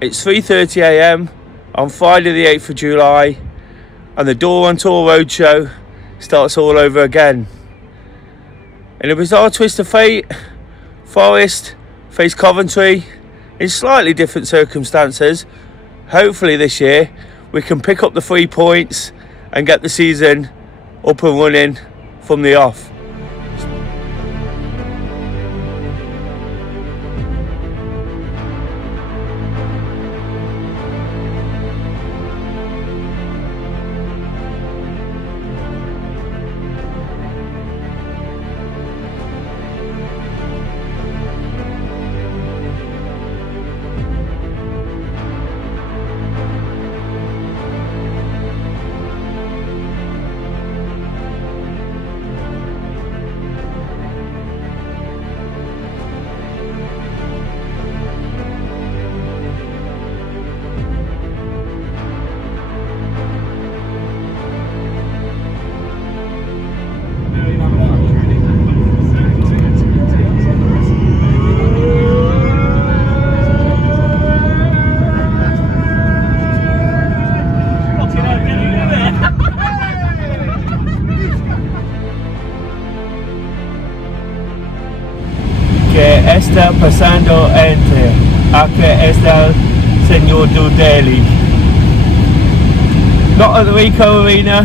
It's 3:30 a.m. on Friday the 8th of July, and the Door on Tour Roadshow starts all over again. In a bizarre twist of fate, Forest face Coventry in slightly different circumstances. Hopefully this year we can pick up the 3 points and get the season up and running from the off. Que está pasando entre aquí está el señor DOdaily. Not at the Rico Arena,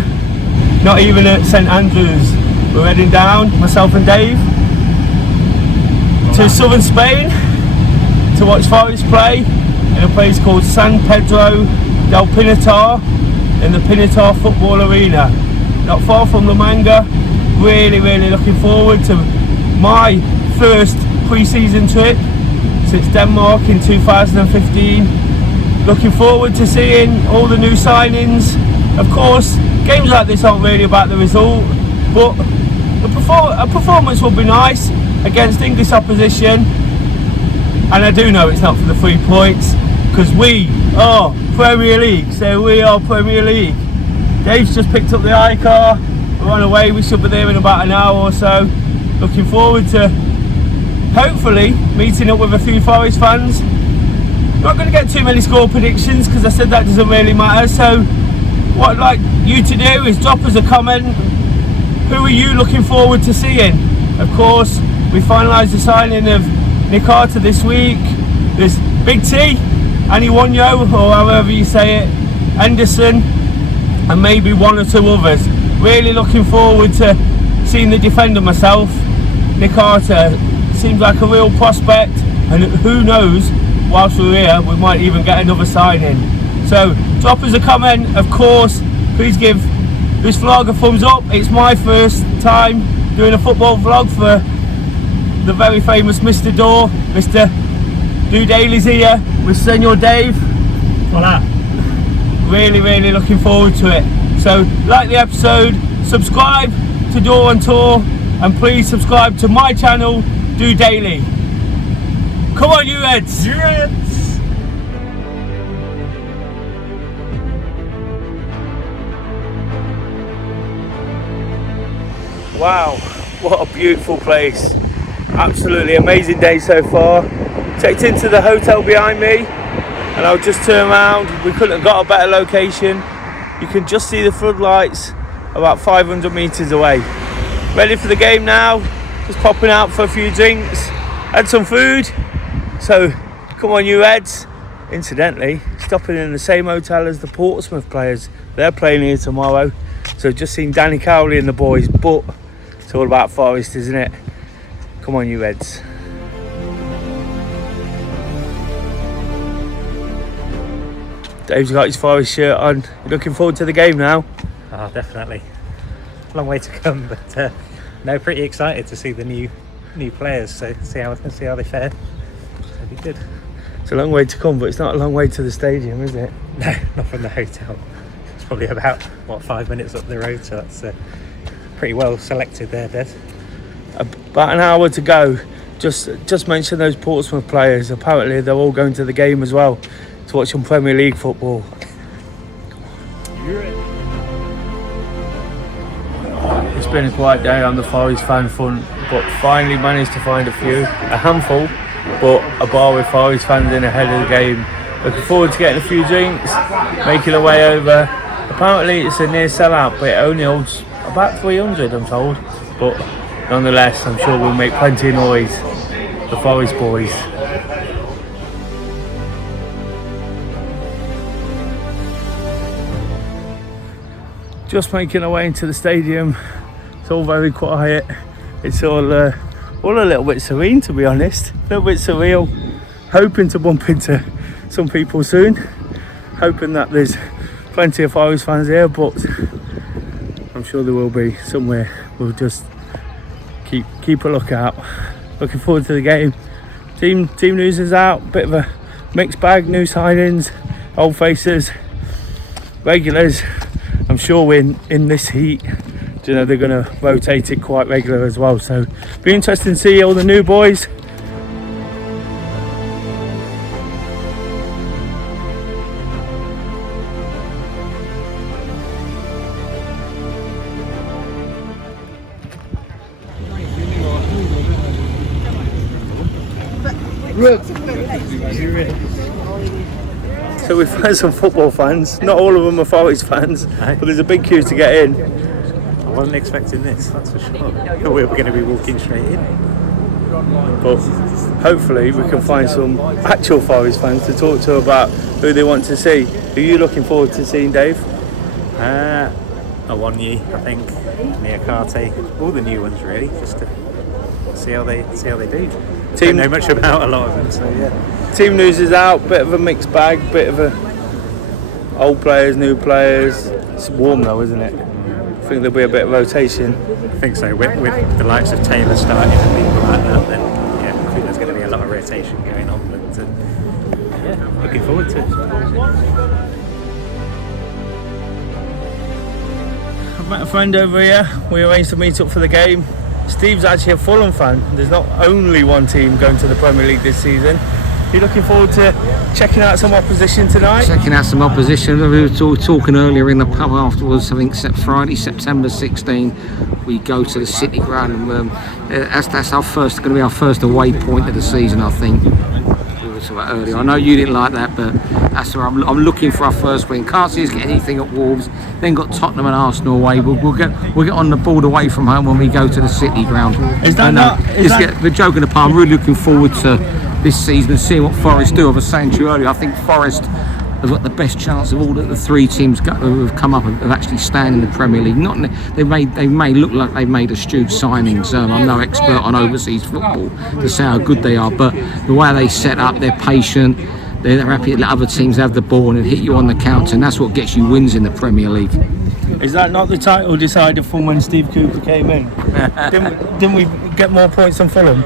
not even at St Andrews. We're heading down, myself and Dave, to southern Spain to watch Forest play in a place called San Pedro del Pinatar in the Pinatar Football Arena, not far from La Manga. Really looking forward to my first pre-season trip since Denmark in 2015. Looking forward to seeing all the new signings. Of course, games like this aren't really about the result, but a performance will be nice against English opposition. And I do know it's not for the 3 points, because we are Premier League, so we are Premier League. Dave's just picked up the iCar, we're on our way, we should be there in about an hour or so. Looking forward to hopefully meeting up with a few Forest fans. Not going to get too many score predictions because I said that doesn't really matter, so what I'd like you to do is drop us a comment. Who are you looking forward to seeing? Of course, we finalised the signing of Nick Arter this week. There's Big T, Annie Wanyo, or however you say it, Henderson, and maybe 1 or 2 others. Really looking forward to seeing the defender myself. Nick Arter seems like a real prospect, and who knows, whilst we're here we might even get another signing. So drop us a comment. Of course, please give this vlog a thumbs up. It's my first time doing a football vlog for the very famous Mr. Door. Mr. DOdaily's here with Senor Dave. Voila. Really looking forward to it. So like the episode, subscribe to Door on Tour, and please subscribe to my channel, DOdaily. Come on, you Reds! You Reds! Wow, what a beautiful place. Absolutely amazing day so far. Checked into the hotel behind me, and I'll just turn around. We couldn't have got a better location. You can just see the floodlights about 500 metres away. Ready for the game now. Just popping out for a few drinks, had some food. So come on, you Reds. Incidentally, stopping in the same hotel as the Portsmouth players. They're playing here tomorrow. So just seen Danny Cowley and the boys, but it's all about Forest, isn't it? Come on, you Reds. Dave's got his Forest shirt on. You looking forward to the game now? Oh, definitely. Long way to come, but no, pretty excited to see the new players. So see how they fare. That'll be good. It's a long way to come, but it's not a long way to the stadium, is it? No, not from the hotel. It's probably about 5 minutes up the road, so that's pretty well selected there, Des. About an hour to go. Just mention those Portsmouth players. Apparently they're all going to the game as well to watch some Premier League football. It's been a quiet day on the Forest fan front, but finally managed to find a handful, but a bar with Forest fans in ahead of the game. Looking forward to getting a few drinks, making our way over. Apparently it's a near sellout, but it only holds about 300, I'm told. But nonetheless, I'm sure we'll make plenty of noise. The Forest boys. Just making our way into the stadium. It's all very quiet. It's all a little bit serene, to be honest. A little bit surreal. Hoping to bump into some people soon. Hoping that there's plenty of Forest fans here, but I'm sure there will be somewhere. We'll just keep a lookout. Looking forward to the game. Team news is out. Bit of a mixed bag. New signings, old faces, regulars. I'm sure in this heat, they're going to rotate it quite regular as well. So be interesting to see all the new boys. So we've found some football fans. Not all of them are Forest fans, but there's a big queue to get in. I wasn't expecting this, that's for sure. We were going to be walking straight in. But hopefully we can find some actual Forest fans to talk to about who they want to see. Who are you looking forward to seeing, Dave? Awonyi, I think, Niakate, all the new ones really, just to see how they do. Don't know much about a lot of them, so yeah. Team news is out, bit of a mixed bag, bit of a old players, new players. It's warm though, isn't it? I think there'll be a bit of rotation. I think so, with the likes of Taylor starting and people like that, then yeah, I think there's going to be a lot of rotation going on, but yeah, looking forward to it. I've met a friend over here. We arranged to meet up for the game. Steve's actually a Fulham fan. There's not only one team going to the Premier League this season. Are you looking forward to checking out some opposition tonight? Checking out some opposition. We were talking earlier in the pub afterwards. I think Friday, September 16, we go to the City Ground. And, that's our first, going to be our first away point of the season, I think. We were talking about earlier. I know you didn't like that, but that's where I'm looking for our first win. Can't see us get anything at Wolves. Then got Tottenham and Arsenal away. We'll get on the board away from home when we go to the City Ground. We're joking apart. I'm really looking forward to this season and seeing what Forest do. I was saying to you earlier, I think Forest have got the best chance of all the three teams who have come up of actually staying in the Premier League. They may look like they've made astute signings. I'm no expert on overseas football to say how good they are, but the way they set up, they're patient. They're happy to let other teams have the ball and hit you on the counter, and that's what gets you wins in the Premier League. Is that not the title decided from when Steve Cooper came in? didn't we get more points than Fulham?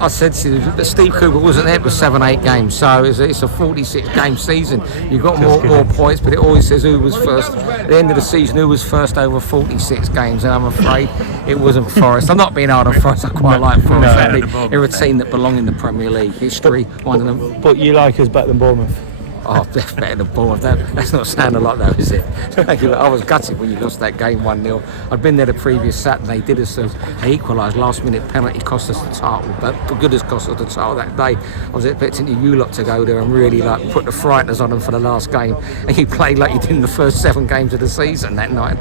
I said to you that Steve Cooper wasn't there for 7-8 games, so it's a 46-game season. You've got more points, but it always says who was first. At the end of the season, who was first over 46 games, and I'm afraid it wasn't Forest. I'm not being hard on Forest, I quite like Forest. They're a team that belong in the Premier League. History, one of them. But you like us better than Bournemouth? Oh, better than Bournemouth. That's not sounding a lot though, is it? I was gutted when you lost that game 1-0. I'd been there the previous Saturday. They equalised, last minute penalty, cost us the title. But for goodness, cost us the title that day. I was expecting you lot to go there and really put the frighteners on them for the last game. And you played like you did in the first 7 games of the season that night.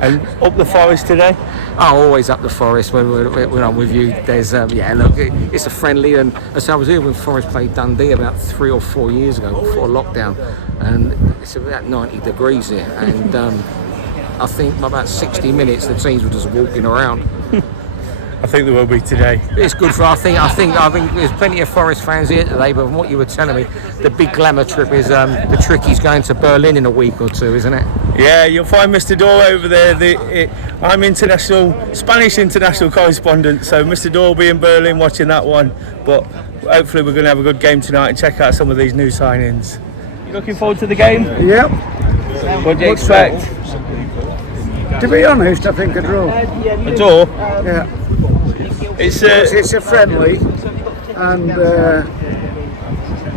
And up the Forest today? Oh, always up the Forest when I'm with you. There's look, it's a friendly, and as I was here when Forest played Dundee about 3 or 4 years ago before lockdown, and it's about 90 degrees here, and I think by about 60 minutes the teams were just walking around. I think there will be today. It's good for. I think there's plenty of Forest fans here today. But from what you were telling me, the big glamour trip is the tricky's going to Berlin in a week or two, isn't it? Yeah, you'll find Mr. Dorr over there. I'm Spanish international correspondent, so Mr. Dorr will be in Berlin watching that one. But hopefully we're going to have a good game tonight and check out some of these new signings. You looking forward to the game? Yep. What do you expect? To be honest, I think a draw. A draw? Yeah. It's a friendly, and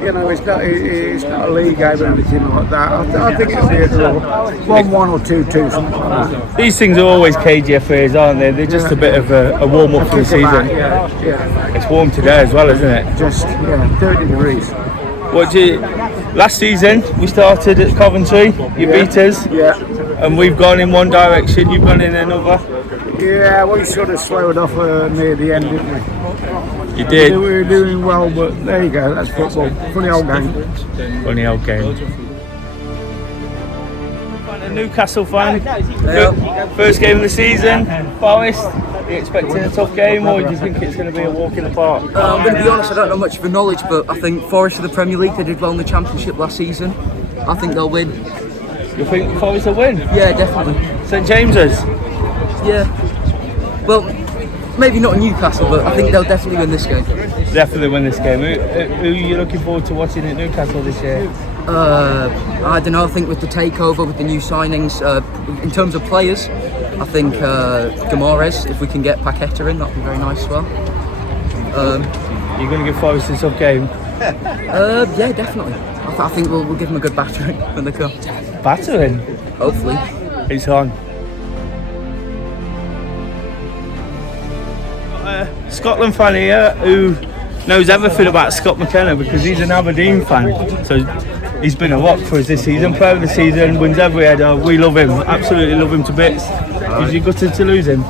it's not a league game or anything like that. I think it'll be a draw. 1-1 or 2-2, something like that. These things are always cagey affairs, aren't they? They're just a bit of a warm up for the season. Yeah. It's warm today as well, isn't it? Just 30 degrees. Last season we started at Coventry, you beat us, and we've gone in one direction, you've gone in another. Yeah, we sort of slowed off near the end, didn't we? You did. We were doing well, but there you go, that's football. Funny old game. Funny old game. A Newcastle fan, first game of the season, Forest, are you expecting a tough game, or do you think it's going to be a walk in the park? I'm going to be honest, I don't know much of the knowledge, but I think Forest are the Premier League. They did well in the Championship last season. I think they'll win. You think Forest will win? Yeah, definitely. St James's? Yeah. Well, maybe not Newcastle, but I think they'll definitely win this game. Definitely win this game. Who are you looking forward to watching at Newcastle this year? I don't know, I think with the takeover, with the new signings, in terms of players, I think Gamores, if we can get Paqueta in, that would be very nice as well. You're going to give Forest a tough game? Yeah, definitely. I think we'll give them a good battering when they come. Battering? Hopefully. It's on. Scotland fan here who knows everything about Scott McKenna because he's an Aberdeen fan. So he's been a rock for us this season, player of the season, wins every header. We love him, absolutely love him to bits. Is you gutted to lose him?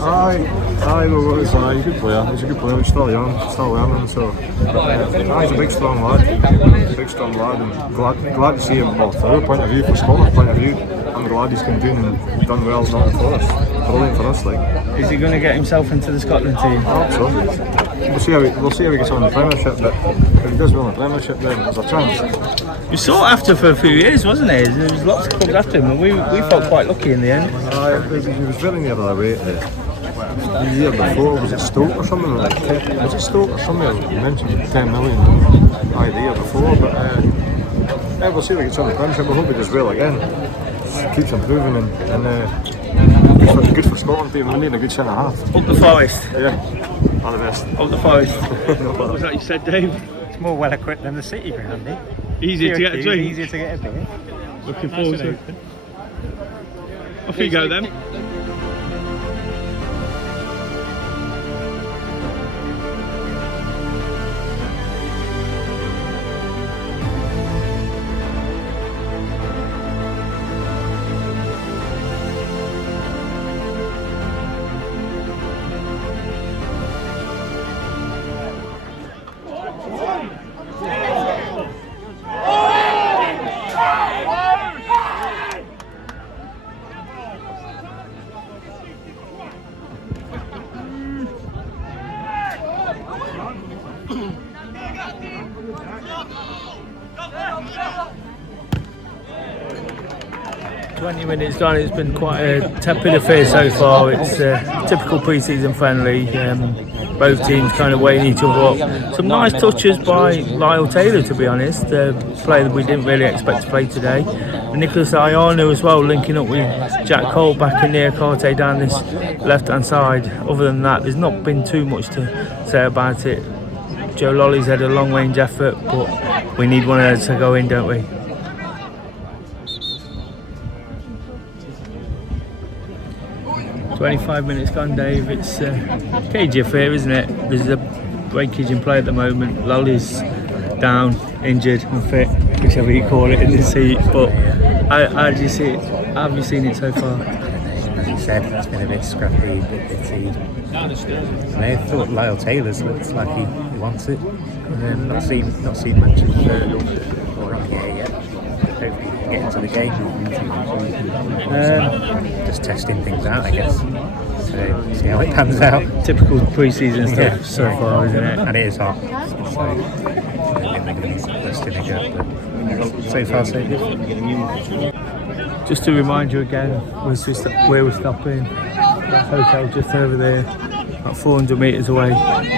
Aye, well, he's a good player. He's a good player. He's still young, still learning. So he's a big, strong lad. And glad to see him. Well, from our point of view, from Scotland's point of view, I'm glad he's come down and done well, not for us. Brilliant for us, like. Is he going to get himself into the Scotland team? I hope so. We'll see how he gets on in the Premiership. But if he does well in the Premiership, then there's a chance. You sought after for a few years, wasn't he? There was lots of clubs after him, and we felt quite lucky in the end. He was very near the way. The year before, was it Stoke or something like that? Was it Stoke or something? You mentioned 10 million the year before, but we'll see if he gets on the Premiership. We hope he does well again. Keeps improving and good for Scotland team. We need a good centre half. Up the Forest. Yeah, all the best. Up the Forest. What was that you said, Dave? It's more well equipped than the City ground, eh? Easier to get a drink. Easier to get a beer. Looking forward to it. Off you go then. Minutes gone, it's been quite a tepid affair so far. It's a typical pre-season friendly. Both teams kind of weighing each other up. Some nice touches by Lyle Taylor, to be honest, a player that we didn't really expect to play today. And Nicholas Ayano as well, linking up with Jack Cole back in near Carte down this left-hand side. Other than that, there's not been too much to say about it. Joe Lolly's had a long-range effort, but we need one of those to go in, don't we? 25 minutes gone, Dave. It's a cagey affair, isn't it? There's a breakage in play at the moment. Lolly's down, injured, unfit, whichever you call it, in the seat. But how do you see it? How have you seen it so far? As you said, it's been a bit scrappy, a bit bitty. And I thought Lyle Taylor's looks like he wants it. Not seen much of Rocky yet. Hopefully he can get into the game. Just testing things out, I guess. So see how it pans out. Typical pre-season stuff so far, isn't it? And it is hot. So I think they're going to be busting a gut, but so far so good. Just to remind you again, where we're stopping. That hotel just over there, about 400 metres away.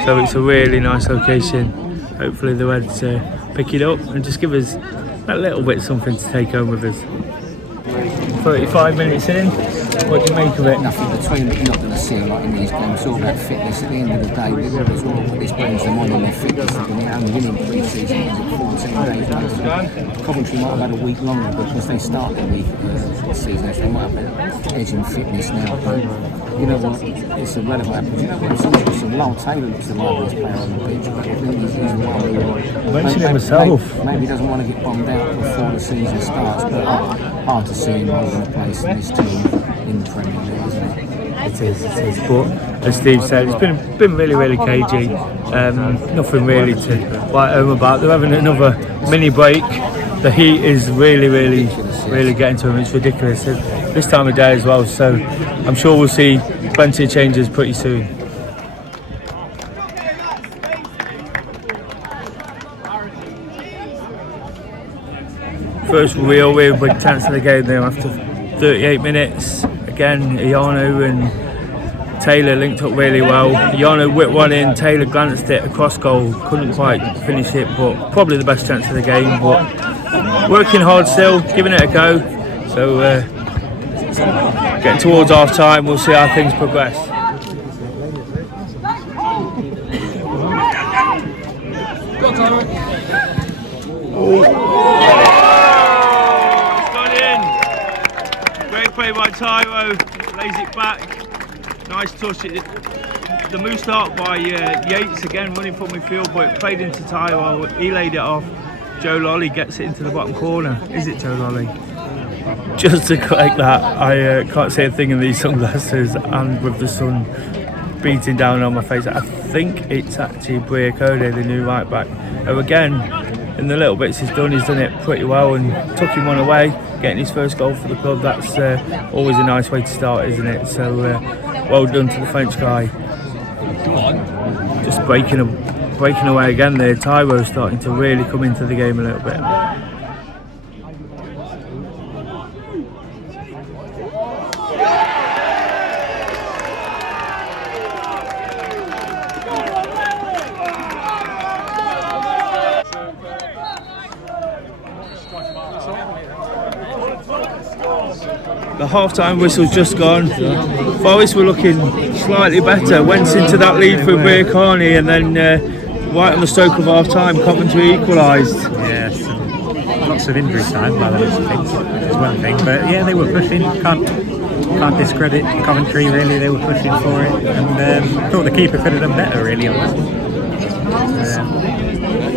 So it's a really nice location. Hopefully the Reds pick it up and just give us a little bit something to take home with us. 35 minutes in, what do you make of it? Nothing between, but you're not going to see a lot in these games. It's all about fitness. At the end of the day, this brings them on their fitness. They're only winning pre-season, is it 14 days? Coventry might have had a week longer because they start their week this season, so they might have an edge in fitness now. you know what, it's irrelevant. But you know what, it's interesting. Lyle Taylor looks the liveliest player on the pitch, but I think he's one who mentioned it myself. Maybe he doesn't want to get bombed out before the season starts, but hard to see him holding a place in this team in the Premier League, isn't it? It is. But as Steve said, it's been really cagey. Nothing really to write home about. They're having another mini break. The heat is really getting to them. It's ridiculous this time of day as well. So I'm sure we'll see plenty of changes pretty soon. First real big chance of the game there after 38 minutes. Again, Iano and Taylor linked up really well. Iano whipped one in, Taylor glanced it across goal, couldn't quite finish it, but probably the best chance of the game. But working hard still, giving it a go. So getting towards half time, we'll see how things progress. Play by Tyro, lays it back, nice touch. The move start by Yates again running from midfield, but it played into Tyro, he laid it off. Joe Lolly gets it into the bottom corner. Is it Joe Lolly? Just to correct that, I can't say a thing in these sunglasses and with the sun beating down on my face. I think it's actually Briacode, the new right back, who again, in the little bits he's done it pretty well and took him one away, getting his first goal for the club. That's always a nice way to start, isn't it? So well done to the French guy. Just breaking away again there. Tyro's starting to really come into the game a little bit. The half-time whistle's just gone. Forest were looking slightly better. Went into that lead for Birkani, and then right on the stroke of half-time, Coventry equalised. Yes, lots of injury time by the looks of things, which is one thing. But yeah, they were pushing. Can't discredit Coventry. Really, they were pushing for it, and thought the keeper could have done better really on that one.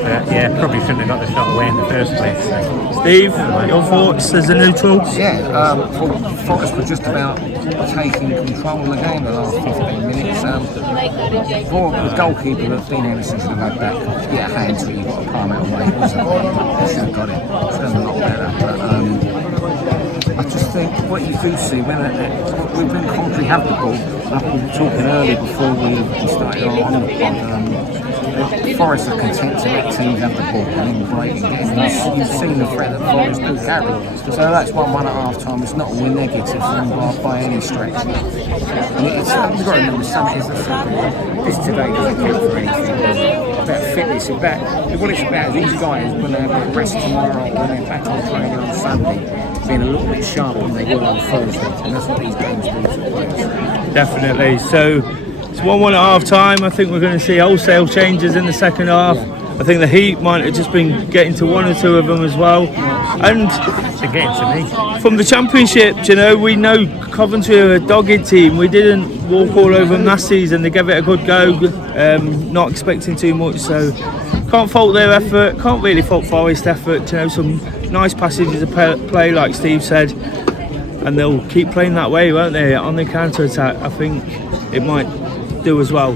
But yeah, probably shouldn't have got the shot away in the first place. So. Steve, your thoughts as a neutral? Yeah, Forest were just about taking control of the game the last 15 minutes. For the goalkeeper that's been here since they've had that, get a hand to it, you've got to palm it away. He should have got it. It's done a lot better. But I just think what you do see when Coventry have the ball, we were talking earlier before we started on the pod, Forest are content to let teams have the ball and then break and get. You've seen the threat that Forest do carry. So that's 1-1 at half time. It's not all negative by any stretch. And you've got to remember something is this today doesn't count for anything. It's about fitness. What it's about is these guys when they have a rest tomorrow, when they're back on training on Sunday, being a little bit sharper than they were on Thursday. And that's what these games do to players. Definitely. So it's 1-1 at half time. I think we're going to see wholesale changes in the second half. I think the heat might have just been getting to one or two of them as well. And it's getting to me. From the Championship, you know, we know Coventry are a dogged team. We didn't walk all over them last season. They gave it a good go, not expecting too much. So can't fault their effort. Can't really fault Forest effort. You know, some nice passages of play, like Steve said. And they'll keep playing that way, won't they? On the counter attack, I think it might do as well.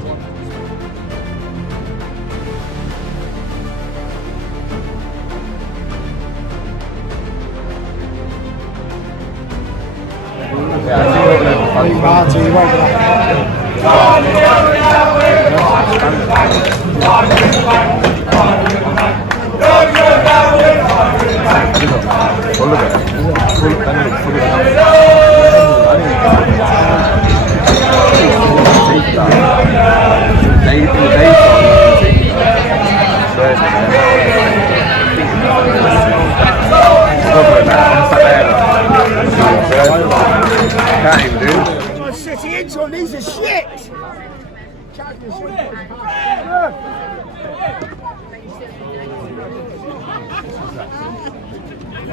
These are shit!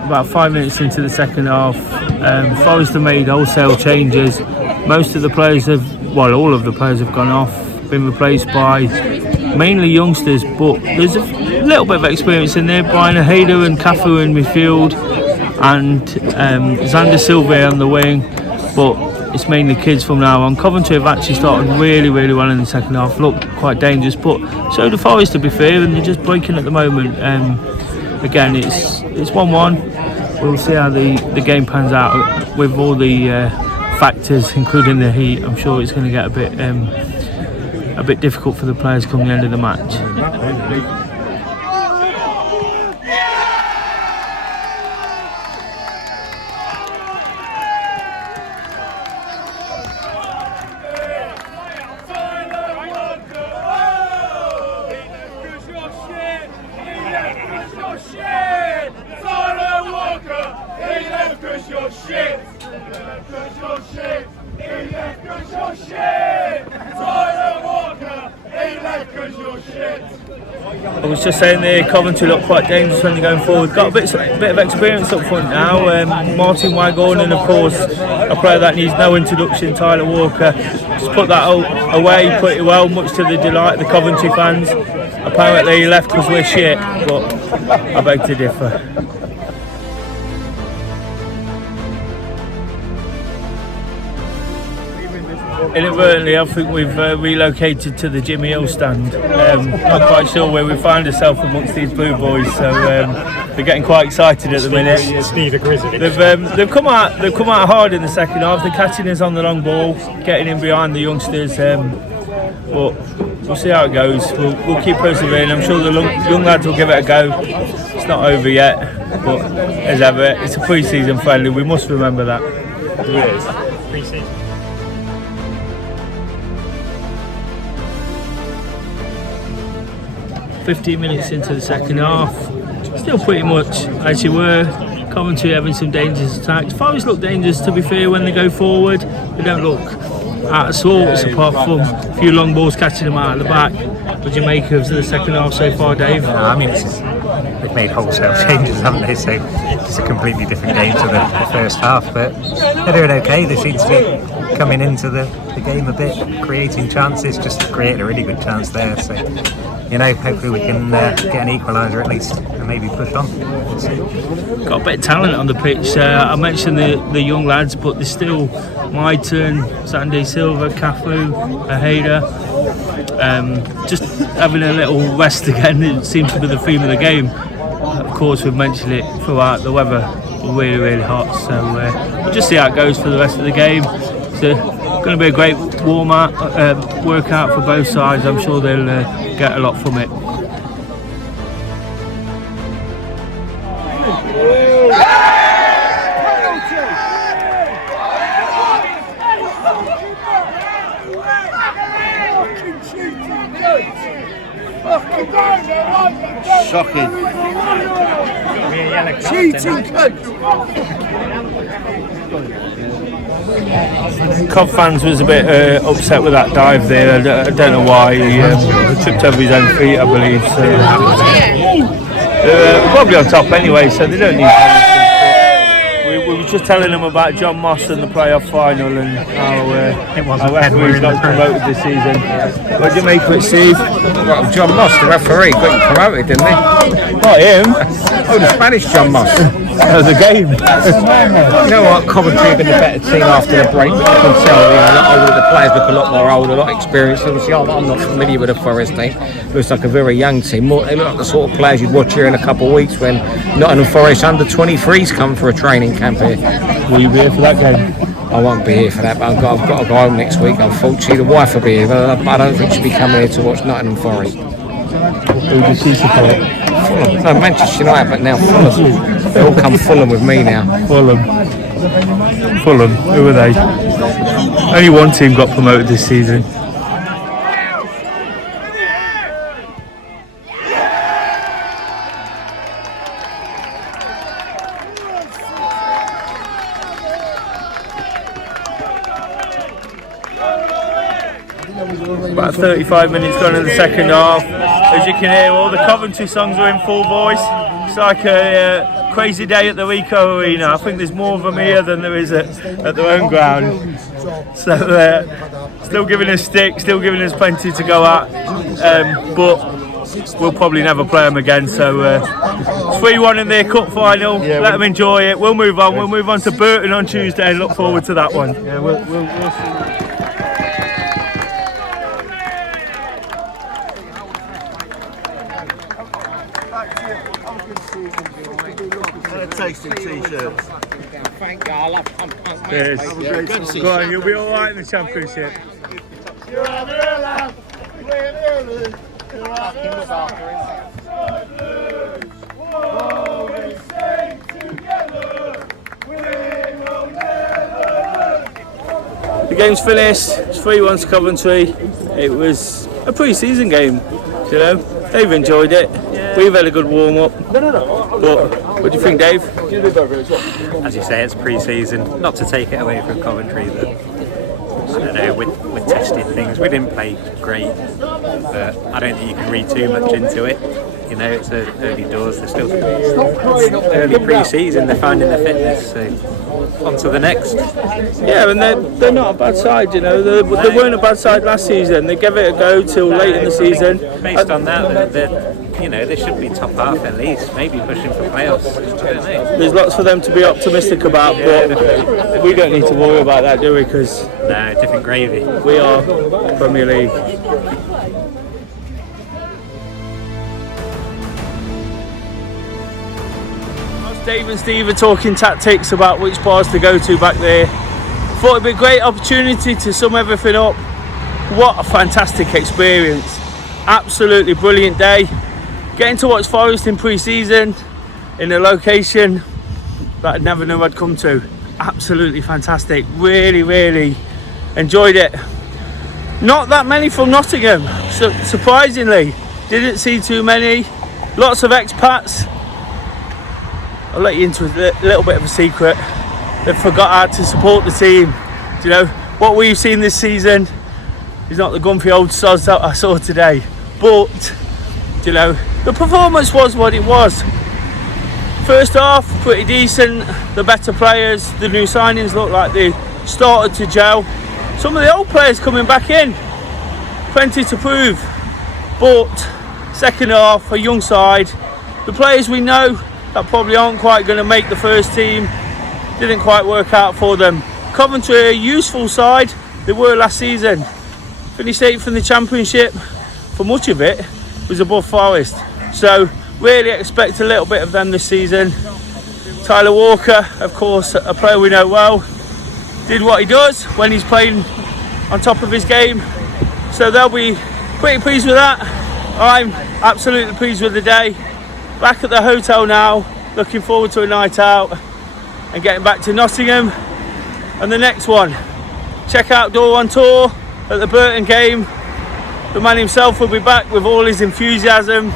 About 5 minutes into the second half, Forest have made wholesale changes. most of the players all of the players have gone off, been replaced by mainly youngsters, but there's a little bit of experience in there. Brian Aheda and Cafu in midfield, and Xander Silva on the wing, but it's mainly kids from now on. Coventry have actually started really well in the second half, looked quite dangerous, but so do Forest, to be fair, and they're just breaking at the moment. Again, it's 1-1. We'll see how the game pans out with all the factors, including the heat. I'm sure it's going to get a bit difficult for the players come the end of the match. I was just saying there, Coventry look quite dangerous when they're going forward. Got a bit of experience up front now. Martin Waghorn, and of course a player that needs no introduction, Tyler Walker. Just put that away pretty well, much to the delight of the Coventry fans. Apparently he left because we're shit, but I beg to differ. Inadvertently, I think we've relocated to the Jimmy Hill stand. Not quite sure where we find ourselves amongst these blue boys, so they're getting quite excited at the minute. Steve agrees with it. They've come out hard in the second half. They're catching us on the long ball, getting in behind the youngsters. But we'll see how it goes. We'll keep persevering. I'm sure the young lads will give it a go. It's not over yet, but as ever, it's a pre-season friendly. We must remember that. It is pre-season. 15 minutes into the second half, still pretty much as you were. Coventry having some dangerous attacks. Forest look dangerous, to be fair, when they go forward. They don't look out of sorts, apart from a few long balls catching them out of the back. What do you make of the second half so far, Dave? I mean, they've made wholesale changes, haven't they? So it's a completely different game to the first half, but they're doing okay. They seem to be coming into the game a bit, creating chances, just creating a really good chance there. So, hopefully we can get an equaliser at least and maybe push on. Got a bit of talent on the pitch. I mentioned the young lads, but there's still Myton, Xander Silva, Cafu, Aheda. Just having a little rest again, it seems to be the theme of the game. Of course, we've mentioned it throughout. The weather really hot, so we'll just see how it goes for the rest of the game. It's going to be a great workout for both sides. I'm sure they'll get a lot from it. Shocking. Cheating coach. Cov fans was a bit upset with that dive there. I don't know why. He tripped over his own feet, I believe. So, they're probably on top anyway, so they don't need penalties. We were just telling them about John Moss and the playoff final and how referees got promoted this season. What do you make of it, Steve? Well, John Moss, the referee, got you promoted, didn't he? Not him. Oh, the Spanish John Moss. The game. You know what? Coventry have been a better team after the break. You can tell, a lot older. The players look a lot more older, a lot experienced. Obviously, I'm not familiar with the Forest team. Looks like a very young team. They look like the sort of players you'd watch here in a couple of weeks when Nottingham Forest under-23s come for a training camp here. Will you be here for that game? I won't be here for that, but I've got to go home next week. Unfortunately, the wife will be here, but I don't think she'll be coming here to watch Nottingham Forest. Who did she support? Fulham. No, Manchester United, but now Fulham. They all come Fulham with me now. Fulham. Who are they? Only one team got promoted this season. About 35 minutes gone in the second half. As you can hear, all the Coventry songs are in full voice. It's like a crazy day at the Rico Arena. I think there's more of them here than there is at their home ground. So still giving us stick, still giving us plenty to go at, but we'll probably never play them again. So it's 3-1 in their cup final. Let them enjoy it. We'll move on. We'll move on to Burton on Tuesday and look forward to that one. Yeah, we'll see. Tasting t-shirts. Thank you. I love pumpkins. Yes. Go on, you'll be all right in the championship. The game's finished. It's 3-1 to Coventry. It was a pre-season game. You know, they've enjoyed it. We've had a good warm-up. But what do you think, Dave? As you say, it's pre-season. Not to take it away from Coventry, but I don't know, we're testing things. We didn't play great, but I don't think you can read too much into it. You know, it's early doors. They're still early pre-season. They're finding their fitness. So on to the next. Yeah, and they're not a bad side. You know, they weren't a bad side last season. They gave it a go till late in the season. Based on that, they should be top half at least. Maybe pushing for playoffs. I don't know. There's lots for them to be optimistic about, but we don't need to worry about that, do we? Because no, different gravy. We are Premier League. Dave and Steve are talking tactics about which bars to go to back there. Thought it'd be a great opportunity to sum everything up. What a fantastic experience. Absolutely brilliant day. Getting to watch Forest in pre-season in a location that I never knew I'd come to. Absolutely fantastic. Really, really enjoyed it. Not that many from Nottingham, so surprisingly. Didn't see too many. Lots of expats. I'll let you into a little bit of a secret. They forgot how to support the team. Do you know, what we've seen this season is not the gumpy old sods that I saw today. But, you know, the performance was what it was. First half, pretty decent. The better players, the new signings look like they started to gel. Some of the old players coming back in. Plenty to prove. But, second half, a young side. The players we know that probably aren't quite going to make the first team. Didn't quite work out for them. Coventry, a useful side. They were last season. Finished 8th in the Championship. For much of it, was above Forest. So, really expect a little bit of them this season. Tyler Walker, of course, a player we know well. Did what he does when he's playing on top of his game. So they'll be pretty pleased with that. I'm absolutely pleased with the day. Back at the hotel now, looking forward to a night out and getting back to Nottingham. And the next one, check out Door on Tour at the Burton game. The man himself will be back with all his enthusiasm.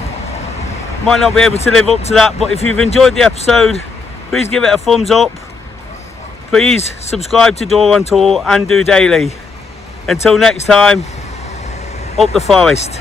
Might not be able to live up to that, but if you've enjoyed the episode, please give it a thumbs up. Please subscribe to Door on Tour and DOdaily. Until next time, up the Forest.